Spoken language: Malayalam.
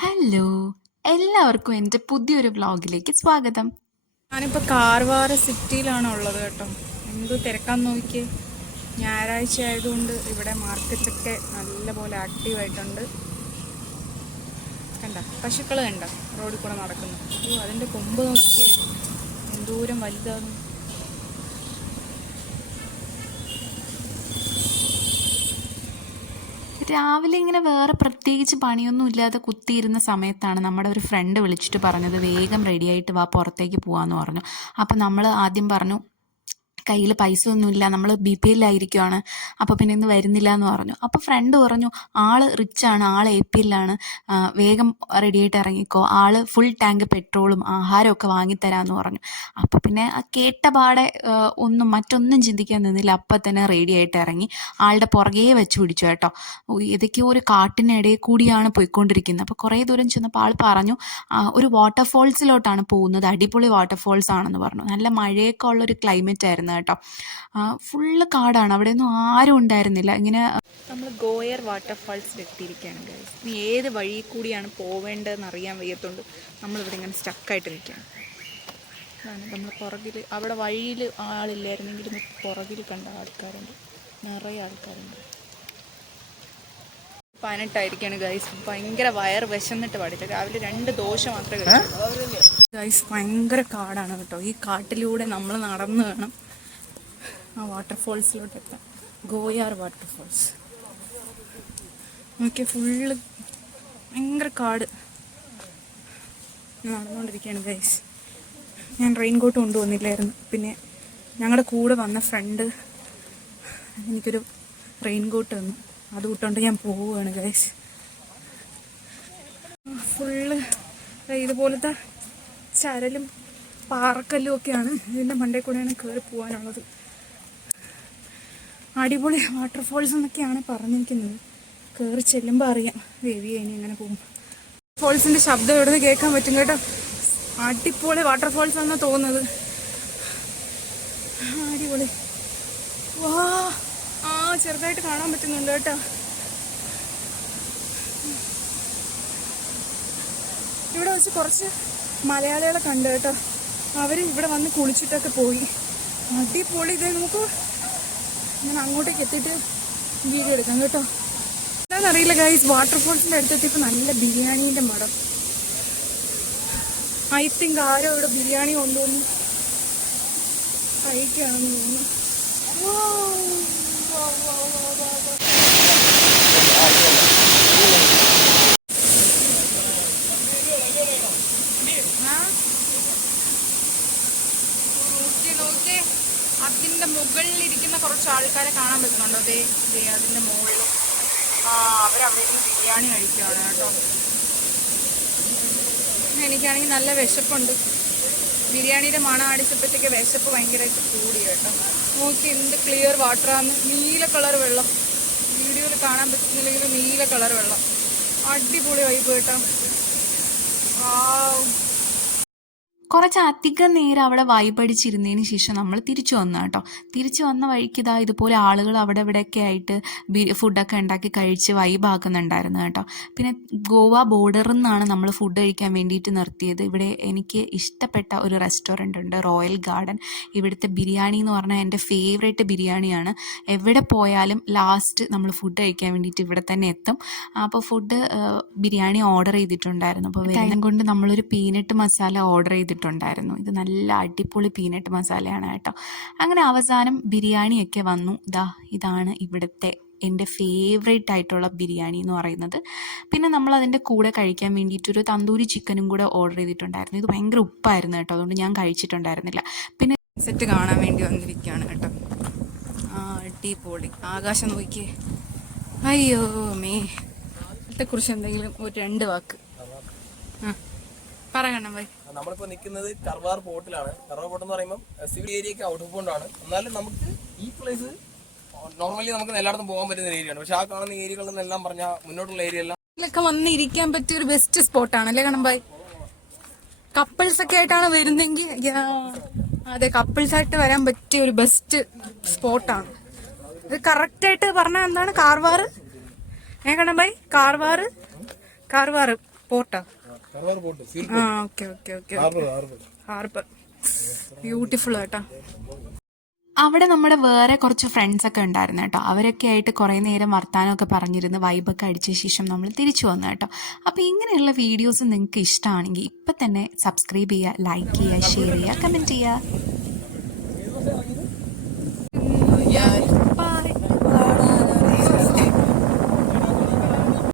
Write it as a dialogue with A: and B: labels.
A: ഹലോ എല്ലാവർക്കും എന്റെ പുതിയൊരു വ്ലോഗിലേക്ക് സ്വാഗതം.
B: ഞാനിപ്പോൾ കാർവാറ സിറ്റിയിലാണ് ഉള്ളത് കേട്ടോ. എന്ത് തിരക്കാൻ നോക്കിയേ? ഞായറാഴ്ച ആയതുകൊണ്ട് ഇവിടെ മാർക്കറ്റൊക്കെ നല്ലപോലെ ആക്റ്റീവായിട്ടുണ്ട് കണ്ട? പശുക്കൾ കണ്ട? റോഡിൽ കൂടെ നടക്കുന്നു. അയ്യോ അതിന്റെ കൊമ്പ് നോക്കി എന്തോരം വലുതാണ്.
A: രാവിലെ ഇങ്ങനെ വേറെ പ്രത്യേകിച്ച് പണിയൊന്നും ഇല്ലാതെ കുത്തിയിരുന്ന സമയത്താണ് നമ്മുടെ ഒരു ഫ്രണ്ട് വിളിച്ചിട്ട് പറഞ്ഞത് വേഗം റെഡിയായിട്ട് വാ പുറത്തേക്ക് പോവാന്ന് പറഞ്ഞു. അപ്പം നമ്മൾ ആദ്യം പറഞ്ഞു കയ്യിൽ പൈസ ഒന്നുമില്ല നമ്മൾ ബി പി എല്ലായിരിക്കുവാണ് അപ്പോൾ പിന്നെ ഇന്ന് വരുന്നില്ല എന്ന് പറഞ്ഞു. അപ്പോൾ ഫ്രണ്ട് പറഞ്ഞു ആൾ റിച്ചാണ് ആൾ എ പി എല്ലാണ് വേഗം റെഡിയായിട്ട് ഇറങ്ങിക്കോ. ആൾ ഫുൾ ടാങ്ക് പെട്രോളും ആഹാരവും ഒക്കെ വാങ്ങിത്തരാമെന്ന് പറഞ്ഞു. അപ്പോൾ പിന്നെ ആ കേട്ട പാടെ ഒന്നും മറ്റൊന്നും ചിന്തിക്കാൻ നിന്നില്ല. അപ്പം തന്നെ റെഡിയായിട്ട് ഇറങ്ങി. ആളുടെ പുറകെ വെച്ച് പിടിച്ചു കേട്ടോ. ഓ, ഏതൊക്കെയോ ഒരു കാട്ടിനിടയിൽ കൂടിയാണ് പോയിക്കൊണ്ടിരിക്കുന്നത്. അപ്പോൾ കുറേ ദൂരം ചെന്നപ്പോൾ ആൾ പറഞ്ഞു ഒരു വാട്ടർഫോൾസിലോട്ടാണ് പോകുന്നത്. അടിപൊളി വാട്ടർഫോൾസ് ആണെന്ന് പറഞ്ഞു. നല്ല മഴയൊക്കെ ഉള്ളൊരു ക്ലൈമറ്റ് ആയിരുന്നു കേട്ടോ. ഫുള്ള് കാടാണ്. അവിടെ ഒന്നും ആരും ഉണ്ടായിരുന്നില്ല. ഇങ്ങനെ
B: നമ്മൾ ഗോയർ വാട്ടർഫാൾസ് എത്തിയിരിക്കുകയാണ്. ഇനി ഏത് വഴി കൂടിയാണ് പോവേണ്ടതെന്ന് അറിയാൻ വയ്യത്തോണ്ട് നമ്മളിവിടെ ഇങ്ങനെ സ്റ്റക്കായിട്ട് നിൽക്കുകയാണ്. അതാണ് നമ്മൾ പുറകിൽ അവിടെ വഴിയിൽ ആളില്ലായിരുന്നെങ്കിലും പുറകിൽ കണ്ട ആൾക്കാരുണ്ട്. നിറയെ ആൾക്കാരുണ്ട്. പതിനെട്ടായിരിക്കാണ് ഗൈസ് ഭയങ്കര വയർ വിശന്നിട്ട് പാടില്ല. രാവിലെ രണ്ട് ദോശ മാത്രമേ ഗൈസ് ഭയങ്കര കാടാണ് കേട്ടോ. ഈ കാട്ടിലൂടെ നമ്മൾ നടന്നു വേണം ആ വാട്ടർഫോൾസിലോട്ട് എത്താം ഗോയാർ വാട്ടർഫോൾസ് നോക്കിയ ഫുള്ള് ഭയങ്കര കാട് നടന്നുകൊണ്ടിരിക്കുകയാണ് ഗൈസ് ഞാൻ റെയിൻ കോട്ട് കൊണ്ടുവന്നില്ലായിരുന്നു. പിന്നെ ഞങ്ങളുടെ കൂടെ വന്ന ഫ്രണ്ട് എനിക്കൊരു റെയിൻ കോട്ട് തന്നു. അത് വിട്ടുകൊണ്ട് ഞാൻ പോവുകയാണ് ഗൈസ് ഫുള്ള് ഇതുപോലത്തെ ചരലും പാറക്കല്ലും ഒക്കെയാണ് ഇതിന്റെ മണ്ടേ കൂടെയാണ് കയറി പോകാനുള്ളത് അടിപൊളി വാട്ടർഫോൾസ് എന്നൊക്കെയാണ് പറഞ്ഞിരിക്കുന്നത്. കയറി ചെല്ലുമ്പോൾ അറിയാം വേവി ഇനി എങ്ങനെ പോകും. ഫോൾസിന്റെ ശബ്ദം എവിടെ കേൾക്കാൻ പറ്റും കേട്ടോ. അടിപൊളി വാട്ടർഫോൾസ് ആണെന്ന് തോന്നുന്നത്. അടിപൊളി. വാ. ആ ചെറുതായിട്ട് കാണാൻ പറ്റുന്നുണ്ട് കേട്ടോ. ഇവിടെ വെച്ച് കുറച്ച് മലയാളികളെ കണ്ടു കേട്ടോ. അവർ ഇവിടെ വന്ന് കുളിച്ചിട്ടൊക്കെ പോയി. അടിപൊളി. ഇത് നമുക്ക് ഞാൻ അങ്ങോട്ടേക്ക് എത്തിയിട്ട് വീഡിയോ എടുക്കാം കേട്ടോ. എന്താണെന്നറിയില്ല ഗൈസ് വാട്ടർഫോൾസിന്റെ അടുത്തെത്തിയപ്പോൾ നല്ല ബിരിയാണീന്റെ മണം ഐ തിങ്ക് ആരോ ഇവിടെ ബിരിയാണി കൊണ്ടുവന്ന് കഴിക്കുകയാണെന്ന് തോന്നുന്നു. നോക്കി അതിന്റെ മുകളിൽ ഇരിക്കുന്ന കുറച്ച് ആൾക്കാരെ കാണാൻ പറ്റുന്നുണ്ടോ? ദേ ദേ അതിന്റെ മുകളിൽ ആ അവരവിടെ ബിരിയാണി കഴിക്കുകയാണ് കേട്ടോ. എനിക്കാണെങ്കിൽ നല്ല വിശപ്പുണ്ട്. ബിരിയാണിയുടെ മണം അടിച്ചപ്പോഴത്തേക്ക് വിശപ്പ് ഭയങ്കരമായിട്ട് കൂടി കേട്ടോ. നോക്കി എന്ത് ക്ലിയർ വാട്ടറാന്ന് നീല കളർ വെള്ളം. വീഡിയോയിൽ കാണാൻ പറ്റുന്നില്ലെങ്കിൽ നീല കളർ വെള്ളം. അടിപൊളി വൈബ് കേട്ടോ. ആ
A: കുറച്ച് അധികം നേരം അവിടെ വൈബടിച്ചിരുന്നതിന് ശേഷം നമ്മൾ തിരിച്ചു വന്നു കേട്ടോ. തിരിച്ചു വന്ന വഴിക്ക് ഇതാ ഇതുപോലെ ആളുകൾ അവിടെ ഇവിടെയൊക്കെ ആയിട്ട് ഫുഡൊക്കെ ഉണ്ടാക്കി കഴിച്ച് വൈബാക്കുന്നുണ്ടായിരുന്നു കേട്ടോ. പിന്നെ ഗോവ ബോർഡറിൽ നിന്നാണ് നമ്മൾ ഫുഡ് കഴിക്കാൻ വേണ്ടിയിട്ട് നിർത്തിയത്. ഇവിടെ എനിക്ക് ഇഷ്ടപ്പെട്ട ഒരു റെസ്റ്റോറന്റ് ഉണ്ട് റോയൽ ഗാർഡൻ ഇവിടുത്തെ ബിരിയാണി എന്ന് പറഞ്ഞാൽ എന്റെ ഫേവറേറ്റ് ബിരിയാണിയാണ്. എവിടെ പോയാലും ലാസ്റ്റ് നമ്മൾ ഫുഡ് കഴിക്കാൻ വേണ്ടിയിട്ട് ഇവിടെ തന്നെ എത്തും. അപ്പോൾ ഫുഡ് ബിരിയാണി ഓർഡർ ചെയ്തിട്ടുണ്ടായിരുന്നു. അപ്പോൾ ടൈം കൊണ്ട് നമ്മളൊരു പീനട്ട് മസാല ഓർഡർ ചെയ്തിട്ടുണ്ടായിരുന്നു ഇത് നല്ല അടിപൊളി പീനട്ട് മസാലയാണ് കേട്ടോ. അങ്ങനെ അവസാനം ബിരിയാണിയൊക്കെ വന്നു. ദാ ഇതാണ് ഇവിടുത്തെ എന്റെ ഫേവറേറ്റ് ആയിട്ടുള്ള ബിരിയാണി എന്ന് പറയുന്നത്. പിന്നെ നമ്മൾ അതിന്റെ കൂടെ കഴിക്കാൻ വേണ്ടിയിട്ടൊരു തന്തൂരി ചിക്കനും കൂടെ ഓർഡർ ചെയ്തിട്ടുണ്ടായിരുന്നു. ഇത് ഭയങ്കര ഉപ്പായിരുന്നു കേട്ടോ. അതുകൊണ്ട് ഞാൻ കഴിച്ചിട്ടുണ്ടായിരുന്നില്ല. പിന്നെ
B: സെറ്റ് കാണാൻ വേണ്ടി വന്നിരിക്കുകയാണ് കേട്ടോ. ആ അടിപൊളി. ആകാശം നോക്കിയേ. അയ്യോ മേ കുറിച്ച് എന്തെങ്കിലും ഒരു രണ്ട് വാക്ക്. ആ പറയണം ബൈ
C: നമ്മളിപ്പോ നിൽക്കുന്നത് കർവാർ പോർട്ടിലാണ്. കർവാർ പോർട്ട് എന്ന് പറയുമ്പോൾ സിവിൽ ഏരിയക്ക് ഔട്ട് ഓഫ് ബോണ്ടാണ് എന്നാലും നമുക്ക് ഈ പ്ലേസ് നോർമലി നമുക്ക് എല്ലായിടത്തും പോകാൻ പറ്റുന്ന ഏരിയയാണ് പക്ഷെ ആ കാണുന്ന ഏരിയകളിൽ നിന്നെല്ലാം പറഞ്ഞാൽ മുന്നോട്ടുള്ള ഏരിയ എല്ലാം
B: ഇതിലൊക്കെ വന്ന് ഇരിക്കാൻ പറ്റിയ ഒരു ബെസ്റ്റ് സ്പോട്ട് ആണ് അല്ലേ കണമ്പായി കപ്പിൾസ് ഒക്കെ ആയിട്ടാണ് വരുന്നെങ്കിൽ അതെ കപ്പിൾസ് ആയിട്ട് വരാൻ പറ്റിയ ഒരു ബെസ്റ്റ് സ്പോട്ട് ആണ്. ഇത് കറക്റ്റ് ആയിട്ട് പറഞ്ഞാൽ എന്താണ്? കാർവാറ്? ഏ കണമ്പായി
C: കർവാർ പോർട്ട്. സീൽ
B: ആ okay okay okay
C: harbour harbour
B: harbour beautiful
A: അവിടെ നമ്മുടെ വേറെ കുറച്ച് ഫ്രണ്ട്സ് ഒക്കെ ഉണ്ടായിരുന്നു കേട്ടോ. അവരൊക്കെ ആയിട്ട് കുറേ നേരം വർത്താനമൊക്കെ പറഞ്ഞിരുന്ന് വൈബൊക്കെ അടിച്ച ശേഷം നമ്മൾ തിരിച്ചു വന്നു കേട്ടോ. അപ്പോൾ ഇങ്ങനെയുള്ള വീഡിയോസ് നിങ്ങൾക്ക് ഇഷ്ടമാണെങ്കിൽ ഇപ്പം തന്നെ സബ്സ്ക്രൈബ് ചെയ്യുക ലൈക്ക് ചെയ്യുക ഷെയർ ചെയ്യുക കമന്റ് ചെയ്യുക.